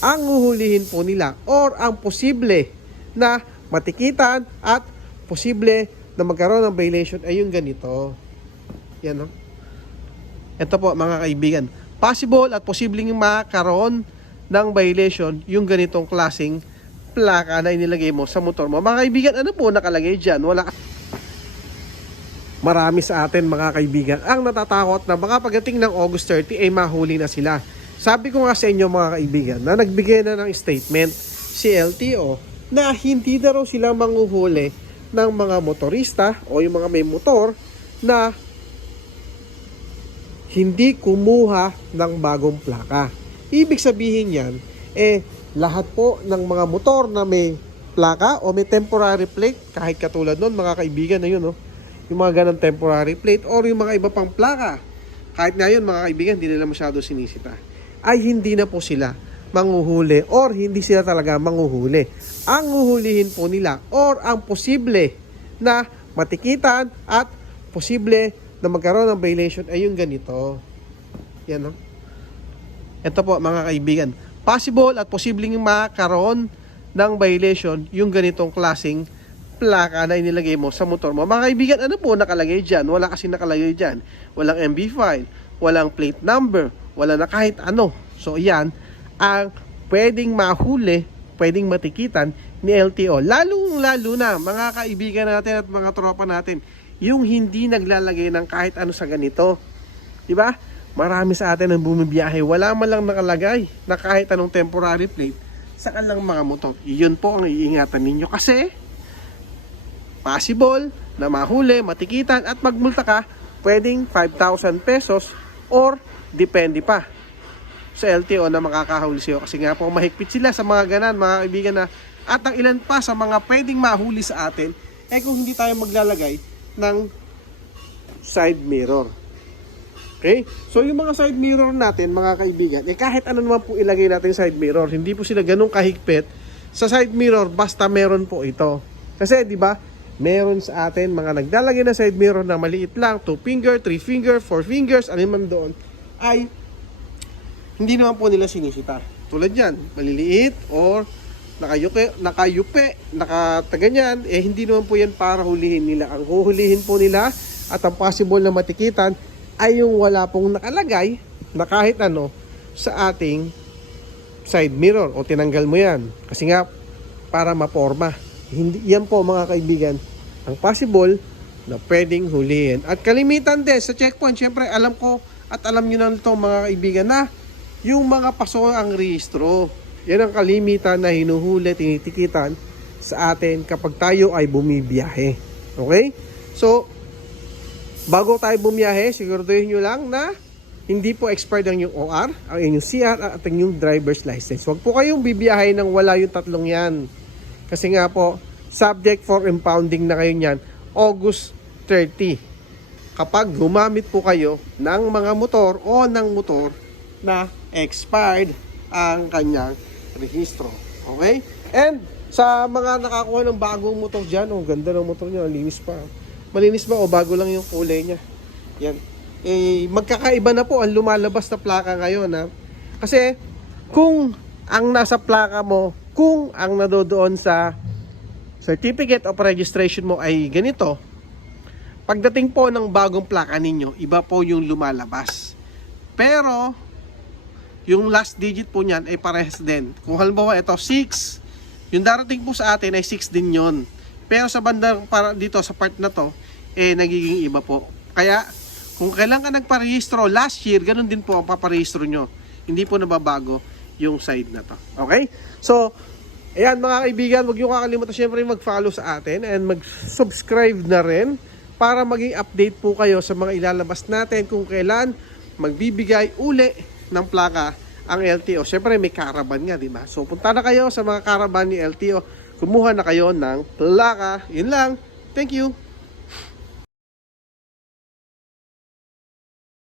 ang huhulihin po nila or ang posible na matikitan at posible na magkaroon ng violation ay yung ganito. Yan no? Ito po mga kaibigan. Possible at posibleng makaroon ng violation yung ganitong klasing plaka na inilagay mo sa motor mo. Mga kaibigan, ano po nakalagay dyan? Wala Marami sa atin mga kaibigan ang natatakot na baka pagdating ng August 30 ay mahuli na sila. Sabi ko nga sa inyo mga kaibigan na nagbigay na ng statement si LTO na hindi na raw sila manguhuli ng mga motorista o yung mga may motor na hindi kumuha ng bagong plaka. Ibig sabihin yan, eh, lahat po ng mga motor na may plaka o may temporary plate, kahit katulad nun, mga kaibigan na yun, no? yung mga ganang temporary plate or yung mga iba pang plaka, kahit nga yun, mga kaibigan, hindi nila masyado sinisita, ay hindi na po sila manguhuli or hindi sila talaga manguhuli. Ang huhulihin po nila or ang posible na matikitan at posible na magkaroon ng violation ay yung ganito. Yan no? Ito po mga kaibigan. Possible at posibleng makaroon ng violation yung ganitong klasing plaka na inilagay mo sa motor mo. Mga kaibigan, ano po nakalagay dyan? Wala kasi nakalagay dyan. Walang MB file, walang plate number, wala na kahit ano. So yan ang pwedeng mahuli, pwedeng matikitan ni LTO. Lalong lalo na mga kaibigan natin at mga tropa natin, yung hindi naglalagay ng kahit ano sa ganito. 'Di ba? Marami sa atin ang bumibiyahe, wala man lang nakalagay na kahit anong temporary plate sa kanilang mga motor. Iyon po ang iingatan ninyo kasi possible na mahuli, matikitan at magmulta ka, pwedeng 5,000 pesos or depende pa sa LTO na makakahuli sa'yo. Kasi nga po mahigpit sila sa mga ganan, mga kaibigan na at ang ilan pa sa mga pwedeng mahuli sa atin eh kung hindi tayo maglalagay ng side mirror. Okay? So yung mga side mirror natin, mga kaibigan, eh kahit ano naman po ilagay natin side mirror, hindi po sila ganun kahigpit sa side mirror basta meron po ito. Kasi 'di ba? Meron sa atin mga naglalagay ng side mirror na maliit lang, 2 finger, 3 finger, 4 fingers, ano man doon ay hindi naman po nila sinisita. Tulad yan, maliliit or nakayupe, nakayupe, nakataganyan, eh hindi naman po yan para hulihin nila. Ang huhulihin po nila at ang possible na matikitan ay yung wala pong nakalagay na kahit ano sa ating side mirror o tinanggal mo yan. Kasi nga, para maporma. Hindi, yan po mga kaibigan, ang possible na pwedeng hulihin. At kalimitan din sa checkpoint, syempre alam ko at alam nyo na ito mga kaibigan na yung mga pasok ang rehistro. Yan ang kalimitan na hinuhuli, tinitikitan sa atin kapag tayo ay bumibiyahe. Okay? So, bago tayo bumiyahe, siguraduhin nyo lang na hindi po expired ang inyong OR, ang inyong CR at ang inyong driver's license. Huwag po kayong bibiyahe nang wala yung tatlong yan. Kasi nga po, subject for impounding na kayo niyan, August 30. Kapag gumamit po kayo ng mga motor o ng motor na expired ang kanyang rehistro. Okay? And sa mga nakakuha ng bagong motor dyan, oh, ganda ng motor niya, linis pa. Malinis ba o bago lang yung kulay niya? Yan. Eh, magkakaiba na po ang lumalabas na plaka ngayon. Ha? Kasi kung ang nasa plaka mo, kung ang nadodoon sa certificate of registration mo ay ganito, pagdating po ng bagong plaka ninyo, iba po yung lumalabas. Pero, yung last digit po niyan ay parehas din. Kung halimbawa ito 6, yung darating po sa atin ay 6 din yon. Pero sa bandang para dito sa part na to, eh nagiging iba po. Kaya kung kailan ka nagparehistro last year, ganun din po ang paparehistro nyo. Hindi po nababago yung side na to. Okay? So, ayan mga kaibigan, huwag nyo kakalimutan syempre mag-follow sa atin and mag-subscribe na rin para maging update po kayo sa mga ilalabas natin kung kailan magbibigay uli ng plaka ang LTO. Siyempre may caravan nga, di ba? So punta na kayo sa mga caravan ni LTO. Kumuha na kayo ng plaka. Yun lang. Thank you.